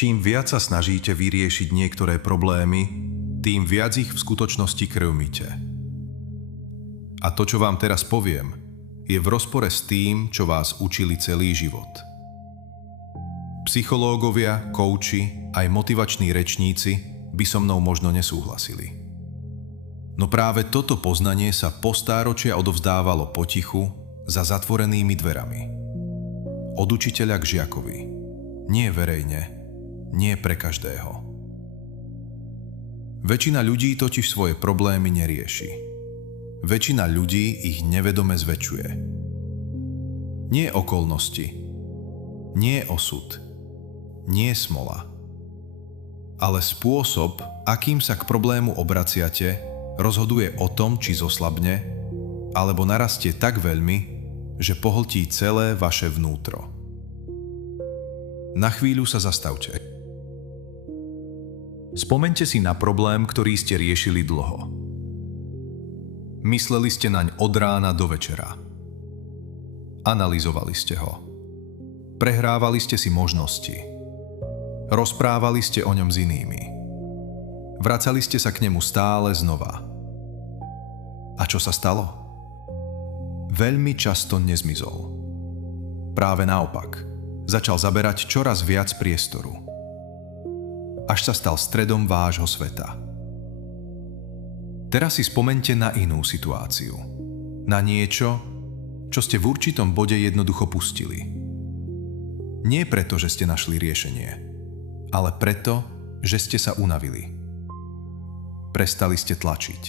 Čím viac sa snažíte vyriešiť niektoré problémy, tým viac ich v skutočnosti krmíte. A to, čo vám teraz poviem, je v rozpore s tým, čo vás učili celý život. Psychológovia, kouči, aj motivační rečníci by so mnou možno nesúhlasili. No práve toto poznanie sa po stáročia odovzdávalo potichu za zatvorenými dverami. Od učiteľa k žiakovi. Nie verejne, nie pre každého. Väčšina ľudí totiž svoje problémy nerieši. Väčšina ľudí ich nevedome zväčšuje. Nie okolnosti, nie osud, nie smola. Ale spôsob, akým sa k problému obraciate, rozhoduje o tom, či zoslabne, alebo narastie tak veľmi, že pohltí celé vaše vnútro. Na chvíľu sa zastavte. Spomeňte si na problém, ktorý ste riešili dlho. Mysleli ste naň od rána do večera. Analyzovali ste ho. Prehrávali ste si možnosti. Rozprávali ste o ňom s inými. Vracali ste sa k nemu stále znova. A čo sa stalo? Veľmi často nezmizol. Práve naopak, začal zaberať čoraz viac priestoru. Až sa stal stredom vášho sveta. Teraz si spomeňte na inú situáciu. Na niečo, čo ste v určitom bode jednoducho pustili. Nie preto, že ste našli riešenie, ale preto, že ste sa unavili. Prestali ste tlačiť.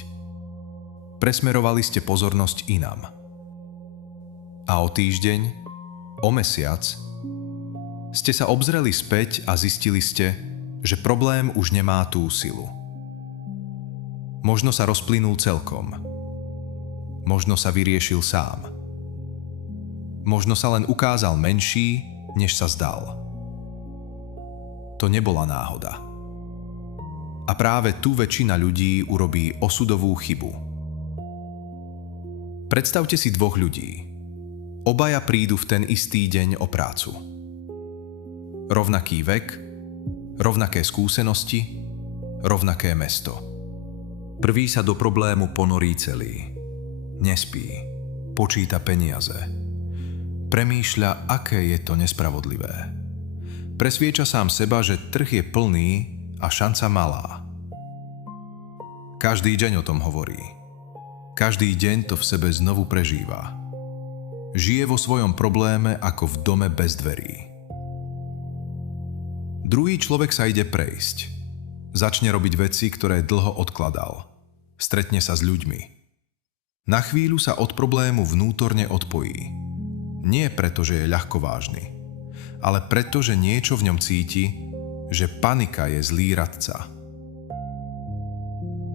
Presmerovali ste pozornosť inám. A o týždeň, o mesiac, ste sa obzreli späť a zistili ste, že problém už nemá tú silu. Možno sa rozplynul celkom. Možno sa vyriešil sám. Možno sa len ukázal menší, než sa zdal. To nebola náhoda. A práve tu väčšina ľudí urobí osudovú chybu. Predstavte si dvoch ľudí. Obaja prídu v ten istý deň o prácu. Rovnaký vek, rovnaké skúsenosti, rovnaké mesto. Prvý sa do problému ponorí celý. Nespí, počíta peniaze. Premýšľa, aké je to nespravodlivé. Presvieča sám seba, že trh je plný a šanca malá. Každý deň o tom hovorí. Každý deň to v sebe znovu prežíva. Žije vo svojom probléme ako v dome bez dverí. Druhý človek sa ide prejsť. Začne robiť veci, ktoré dlho odkladal. Stretne sa s ľuďmi. Na chvíľu sa od problému vnútorne odpojí. Nie preto, že je ľahkovážny, ale preto, že niečo v ňom cíti, že panika je zlý radca.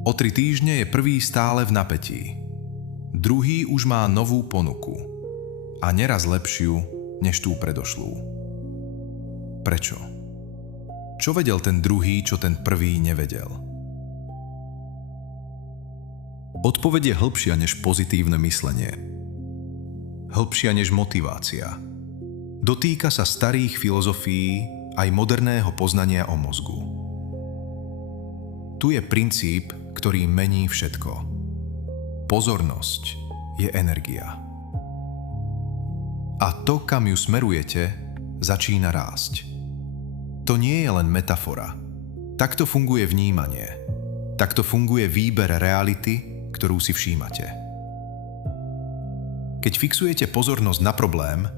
O 3 týždne je prvý stále v napätí. Druhý už má novú ponuku. A neraz lepšiu, než tú predošlú. Prečo? Čo vedel ten druhý, čo ten prvý nevedel? Odpoveď je hĺbšia než pozitívne myslenie. Hĺbšia než motivácia. Dotýka sa starých filozofií aj moderného poznania o mozgu. Tu je princíp, ktorý mení všetko. Pozornosť je energia. A to, kam ju smerujete, začína rásť. To nie je len metafora. Takto funguje vnímanie. Takto funguje výber reality, ktorú si všímate. Keď fixujete pozornosť na problém,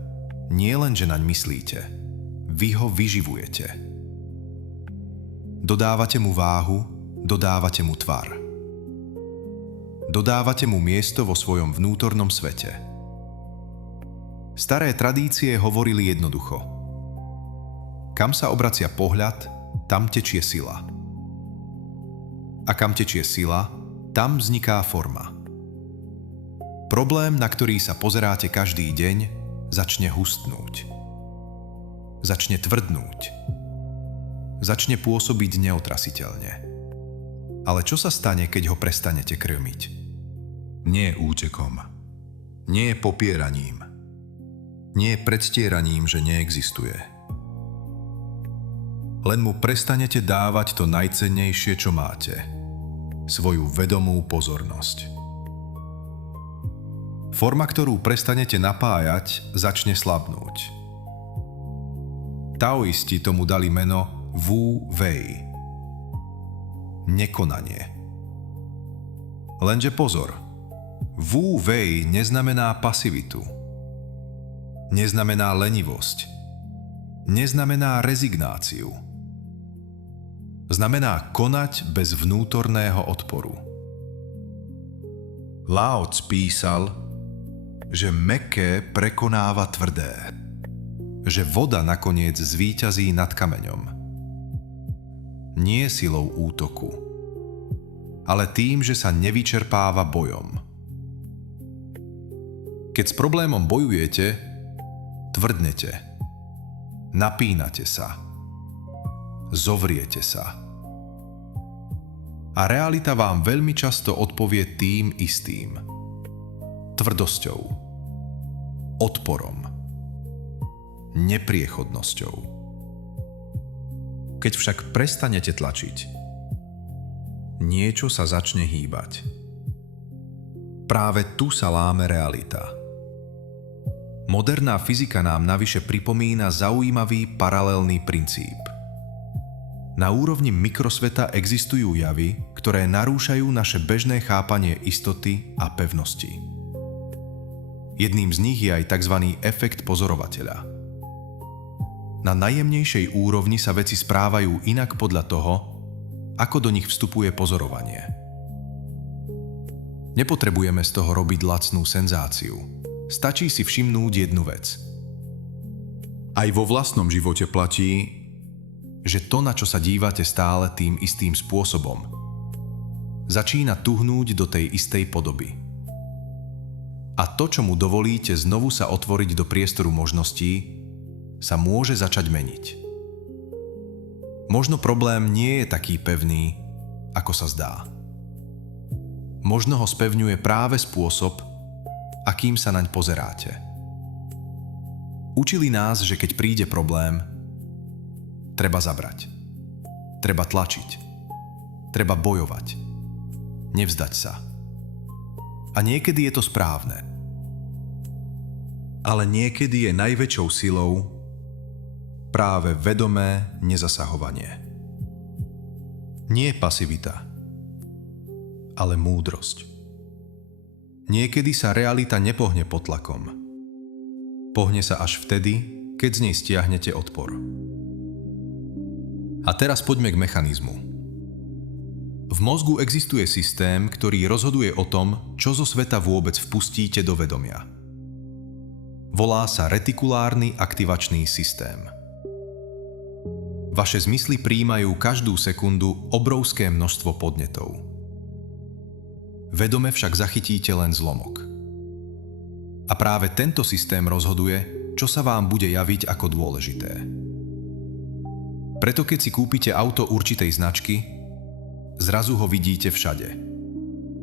nie len, že naň myslíte, vy ho vyživujete. Dodávate mu váhu, dodávate mu tvar. Dodávate mu miesto vo svojom vnútornom svete. Staré tradície hovorili jednoducho. Kam sa obracia pohľad, tam tečie sila. A kam tečie sila, tam vzniká forma. Problém, na ktorý sa pozeráte každý deň, začne hustnúť. Začne tvrdnúť. Začne pôsobiť neotrasiteľne. Ale čo sa stane, keď ho prestanete krmiť? Nie útekom. Nie popieraním. Nie predstieraním, že neexistuje. len mu prestanete dávať to najcennejšie, čo máte. Svoju vedomú pozornosť. Forma, ktorú prestanete napájať, začne slabnúť. Taoisti tomu dali meno Wu Wei. Nekonanie. Lenže pozor, Wu Wei neznamená pasivitu. Neznamená lenivosť. Neznamená rezignáciu. Znamená konať bez vnútorného odporu. Lao Tzu písal, že mäkké prekonáva tvrdé. Že voda nakoniec zvíťazí nad kameňom. Nie silou útoku, ale tým, že sa nevyčerpáva bojom. Keď s problémom bojujete, tvrdnete, napínate sa, zovriete sa. A realita vám veľmi často odpovie tým istým. Tvrdosťou, odporom, nepriechodnosťou. Keď však prestanete tlačiť, niečo sa začne hýbať. Práve tu sa láme realita. Moderná fyzika nám navyše pripomína zaujímavý paralelný princíp. Na úrovni mikrosveta existujú javy, ktoré narúšajú naše bežné chápanie istoty a pevnosti. Jedným z nich je aj tzv. Efekt pozorovateľa. Na najjemnejšej úrovni sa veci správajú inak podľa toho, ako do nich vstupuje pozorovanie. Nepotrebujeme z toho robiť lacnú senzáciu. Stačí si všimnúť jednu vec. Aj vo vlastnom živote platí, že to, na čo sa dívate stále tým istým spôsobom, začína tuhnúť do tej istej podoby. A to, čo mu dovolíte znovu sa otvoriť do priestoru možností, sa môže začať meniť. Možno problém nie je taký pevný, ako sa zdá. Možno ho spevňuje práve spôsob, akým sa naň pozeráte. Učili nás, že keď príde problém, treba zabrať. Treba tlačiť. Treba bojovať. Nevzdať sa. A niekedy je to správne. Ale niekedy je najväčšou silou práve vedomé nezasahovanie. Nie pasivita, ale múdrosť. Niekedy sa realita nepohne pod tlakom. Pohne sa až vtedy, keď z nej stiahnete odpor. A teraz poďme k mechanizmu. V mozgu existuje systém, ktorý rozhoduje o tom, čo zo sveta vôbec vpustíte do vedomia. Volá sa retikulárny aktivačný systém. Vaše zmysly prijímajú každú sekundu obrovské množstvo podnetov. Vedome však zachytíte len zlomok. A práve tento systém rozhoduje, čo sa vám bude javiť ako dôležité. Preto keď si kúpite auto určitej značky, zrazu ho vidíte všade.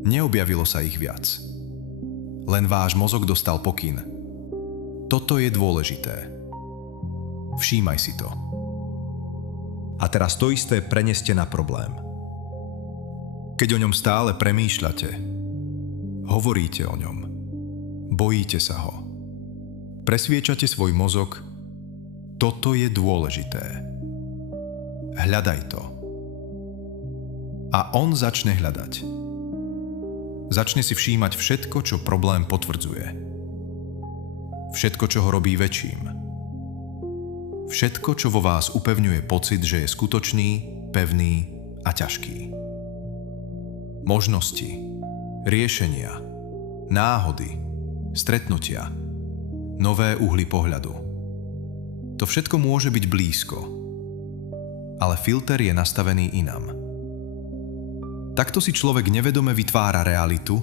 Neobjavilo sa ich viac. Len váš mozog dostal pokyn. Toto je dôležité. Všímaj si to. A teraz to isté preneste na problém. Keď o ňom stále premýšľate, hovoríte o ňom, bojíte sa ho, presviečate svoj mozog, toto je dôležité. Hľadaj to. A on začne hľadať. Začne si všímať všetko, čo problém potvrdzuje. Všetko, čo ho robí väčším. Všetko, čo vo vás upevňuje pocit, že je skutočný, pevný a ťažký. Možnosti, riešenia, náhody, stretnutia, nové uhly pohľadu. To všetko môže byť blízko, ale filter je nastavený inam. Takto si človek nevedome vytvára realitu,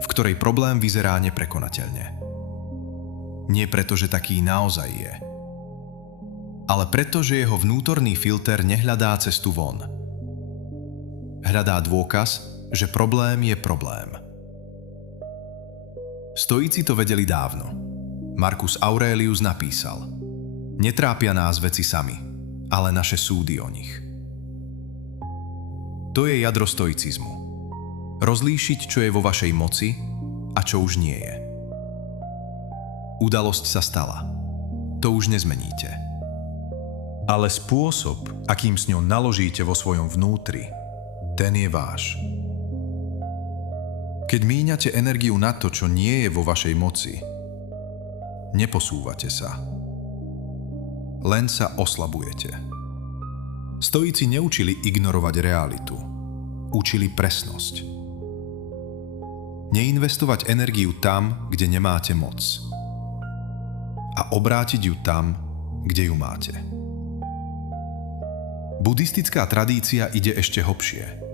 v ktorej problém vyzerá neprekonateľne. Nie preto, že taký naozaj je, ale preto, že jeho vnútorný filter nehľadá cestu von. Hľadá dôkaz, že problém je problém. Stoici to vedeli dávno. Marcus Aurelius napísal: Netrápia nás veci sami, ale naše súdy o nich. To je jadro stoicizmu. Rozlíšiť, čo je vo vašej moci a čo už nie je. Udalosť sa stala. To už nezmeníte. Ale spôsob, akým s ňou naložíte vo svojom vnútri, ten je váš. Keď míňate energiu na to, čo nie je vo vašej moci, neposúvate sa. Len sa oslabujete. Stoici neučili ignorovať realitu. Učili presnosť. Neinvestovať energiu tam, kde nemáte moc. A obrátiť ju tam, kde ju máte. Buddhistická tradícia ide ešte hlbšie.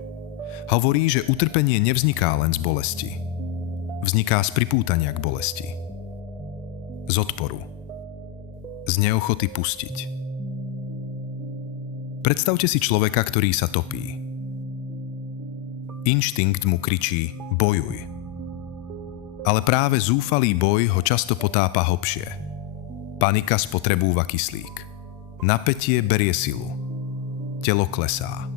Hovorí, že utrpenie nevzniká len z bolesti. Vzniká z pripútania k bolesti. Z odporu. Z neochoty pustiť. Predstavte si človeka, ktorý sa topí. Inštinkt mu kričí bojuj. Ale práve zúfalý boj ho často potápa hlbšie. Panika spotrebúva kyslík. Napätie berie silu. Telo klesá.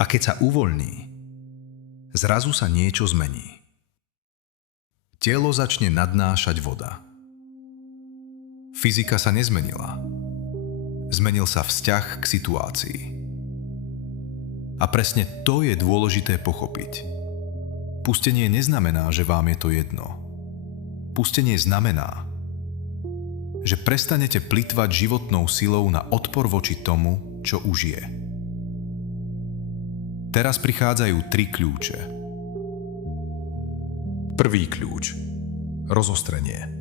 A keď sa uvoľní, zrazu sa niečo zmení. Telo začne nadnášať voda. Fyzika sa nezmenila. Zmenil sa vzťah k situácii. A presne to je dôležité pochopiť. Pustenie neznamená, že vám je to jedno. Pustenie znamená, že prestanete plytvať životnou silou na odpor voči tomu, čo už je. Teraz prichádzajú 3 kľúče. Prvý kľúč. Rozostrenie.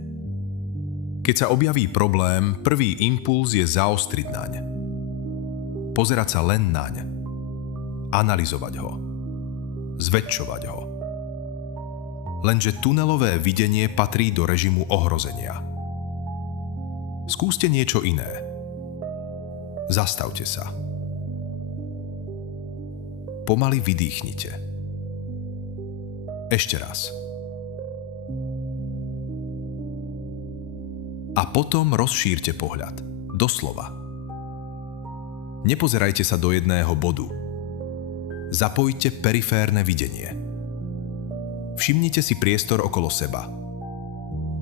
Keď sa objaví problém, prvý impuls je zaostriť naň. Pozerať sa len naň. Analyzovať ho. Zväčšovať ho. Lenže tunelové videnie patrí do režimu ohrozenia. Skúste niečo iné. Zastavte sa. Pomaly vydýchnite. Ešte raz. A potom rozšírte pohľad. Doslova. Nepozerajte sa do jedného bodu. Zapojte periférne videnie. Všimnite si priestor okolo seba.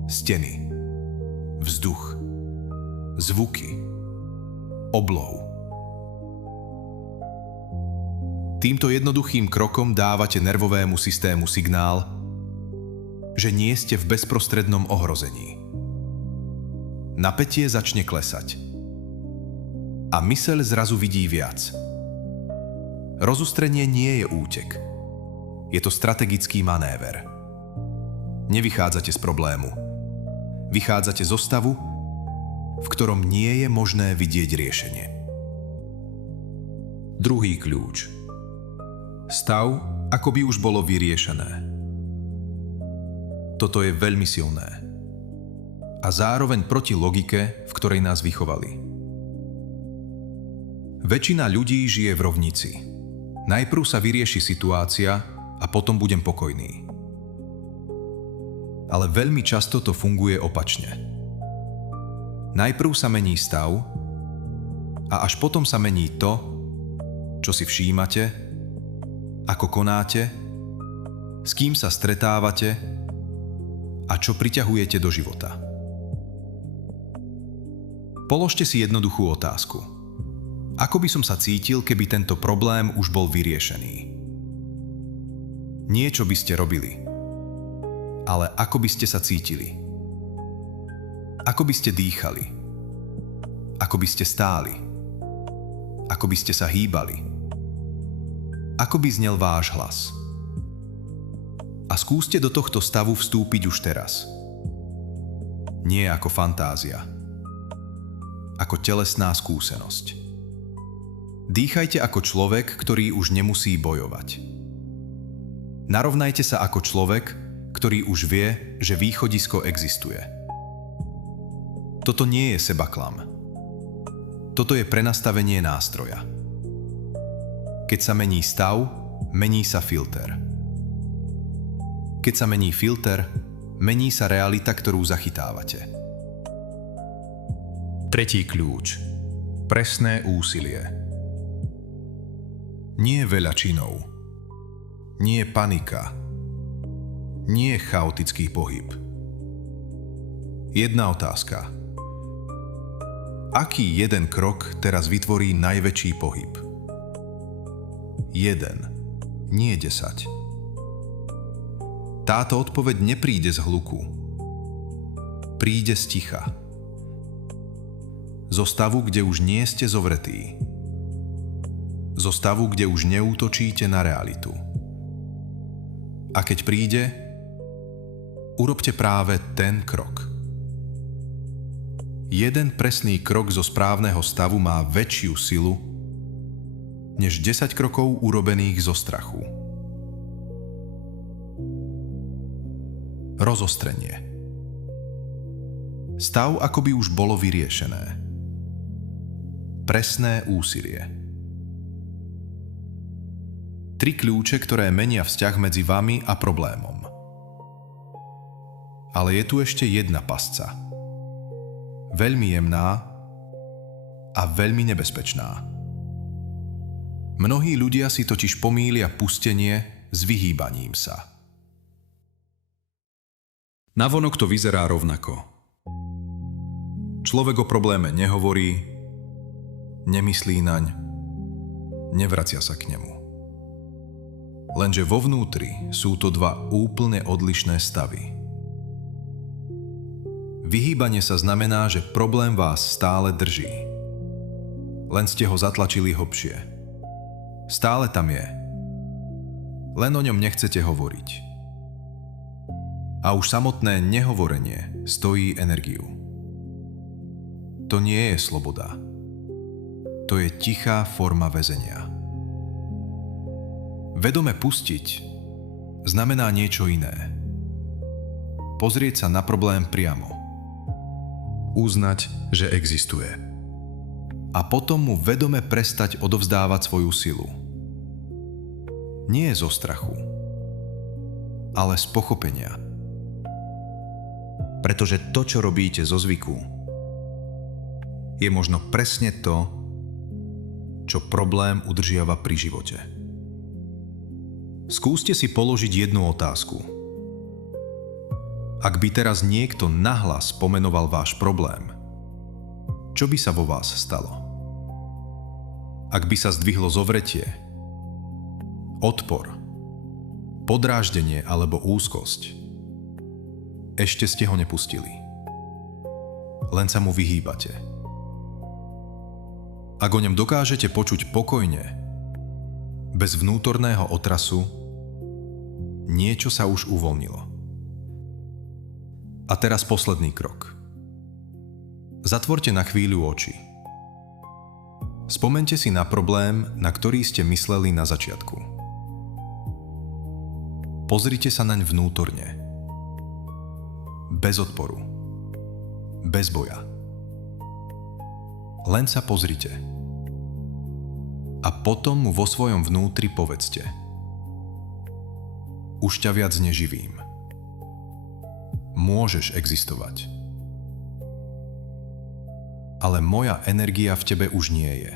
Steny. Vzduch. Zvuky. Oblohu. Týmto jednoduchým krokom dávate nervovému systému signál, že nie ste v bezprostrednom ohrození. Napätie začne klesať. A myseľ zrazu vidí viac. Rozostrenie nie je útek. Je to strategický manéver. Nevychádzate z problému. Vychádzate zo stavu, v ktorom nie je možné vidieť riešenie. Druhý kľúč. Stav, ako by už bolo vyriešené. Toto je veľmi silné. A zároveň proti logike, v ktorej nás vychovali. Väčšina ľudí žije v rovnici. Najprv sa vyrieši situácia a potom budem pokojný. Ale veľmi často to funguje opačne. Najprv sa mení stav a až potom sa mení to, čo si všímate, ako konáte, s kým sa stretávate a čo priťahujete do života. Položte si jednoduchú otázku. Ako by som sa cítil, keby tento problém už bol vyriešený? Niečo by ste robili. Ale ako by ste sa cítili? Ako by ste dýchali? Ako by ste stáli? Ako by ste sa hýbali? Ako by znel váš hlas? A skúste do tohto stavu vstúpiť už teraz. Nie ako fantázia. Ako telesná skúsenosť. Dýchajte ako človek, ktorý už nemusí bojovať. Narovnajte sa ako človek, ktorý už vie, že východisko existuje. Toto nie je sebaklam. Toto je prenastavenie nástroja. Keď sa mení stav, mení sa filter. Keď sa mení filter, mení sa realita, ktorú zachytávate. Tretí kľúč. Presné úsilie. Nie veľa činov. Nie panika. Nie chaotický pohyb. Jedna otázka. Aký jeden krok teraz vytvorí najväčší pohyb? 1, nie 10. Táto odpoveď nepríde z hluku. Príde z ticha. Zo stavu, kde už nie ste zovretí. Zo stavu, kde už neútočíte na realitu. A keď príde, urobte práve ten krok. Jeden presný krok zo správneho stavu má väčšiu silu, než 10 krokov urobených zo strachu. Rozostrenie. Stav, ako by už bolo vyriešené. Presné úsilie. 3 kľúče, ktoré menia vzťah medzi vami a problémom. Ale je tu ešte jedna pasca. Veľmi jemná a veľmi nebezpečná. Mnohí ľudia si totiž pomýlia pustenie s vyhýbaním sa. Navonok to vyzerá rovnako. Človek o probléme nehovorí, nemyslí naň, nevracia sa k nemu. Lenže vo vnútri sú to dva úplne odlišné stavy. Vyhýbanie sa znamená, že problém vás stále drží. Len ste ho zatlačili hlbšie. Stále tam je. Len o ňom nechcete hovoriť. A už samotné nehovorenie stojí energiu. To nie je sloboda. To je tichá forma väzenia. Vedome pustiť znamená niečo iné. Pozrieť sa na problém priamo. Uznať, že existuje. A potom mu vedome prestať odovzdávať svoju silu. Nie zo strachu, ale z pochopenia. Pretože to, čo robíte zo zvyku, je možno presne to, čo problém udržiava pri živote. Skúste si položiť jednu otázku. Ak by teraz niekto nahlas pomenoval váš problém, čo by sa vo vás stalo? Ak by sa zdvihlo zovretie, odpor, podráždenie alebo úzkosť, ešte ste ho nepustili. Len sa mu vyhýbate. Ak o ňom dokážete počuť pokojne, bez vnútorného otrasu, niečo sa už uvoľnilo. A teraz posledný krok. Zatvorte na chvíľu oči. Spomeňte si na problém, na ktorý ste mysleli na začiatku. Pozrite sa naň vnútorne. Bez odporu. Bez boja. Len sa pozrite. A potom mu vo svojom vnútri povedzte: už ťa viac neživím. Môžeš existovať. Ale moja energia v tebe už nie je.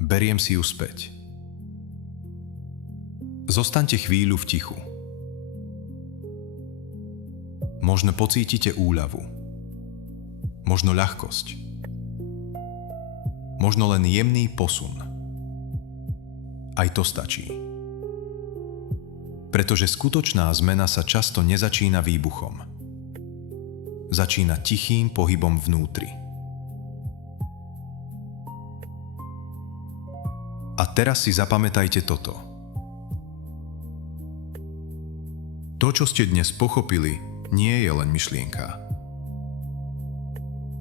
Beriem si ju späť. Zostaňte chvíľu v tichu. Možno pocítite úľavu. Možno ľahkosť. Možno len jemný posun. Aj to stačí. Pretože skutočná zmena sa často nezačína výbuchom. Začína tichým pohybom vnútri. A teraz si zapamätajte toto. To, čo ste dnes pochopili, nie je len myšlienka.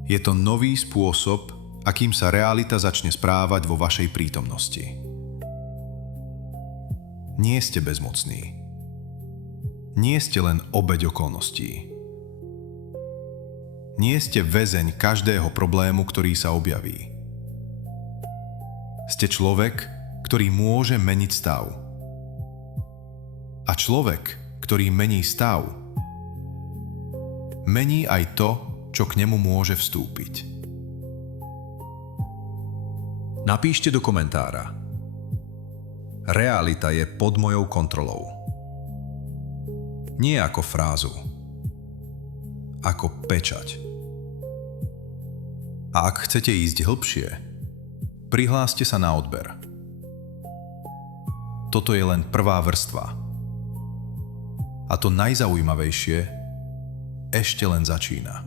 Je to nový spôsob, akým sa realita začne správať vo vašej prítomnosti. Nie ste bezmocní. Nie ste len obeť okolností. Nie ste väzeň každého problému, ktorý sa objaví. Ste človek, ktorý môže meniť stav. A človek, ktorý mení stav, mení aj to, čo k nemu môže vstúpiť. Napíšte do komentára. Realita je pod mojou kontrolou. Nie ako frázu. Ako pečať. A ak chcete ísť hlbšie, prihláste sa na odber. Toto je len prvá vrstva. A to najzaujímavejšie ešte len začína.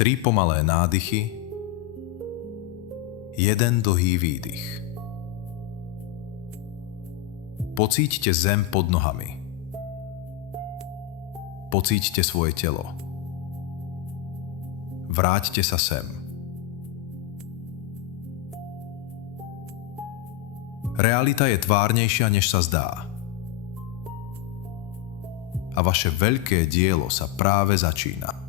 3 pomalé nádychy, 1 dlhý výdych. Pocíťte zem pod nohami. Pocíťte svoje telo. Vráťte sa sem. Realita je tvárnejšia, než sa zdá. A vaše veľké dielo sa práve začína.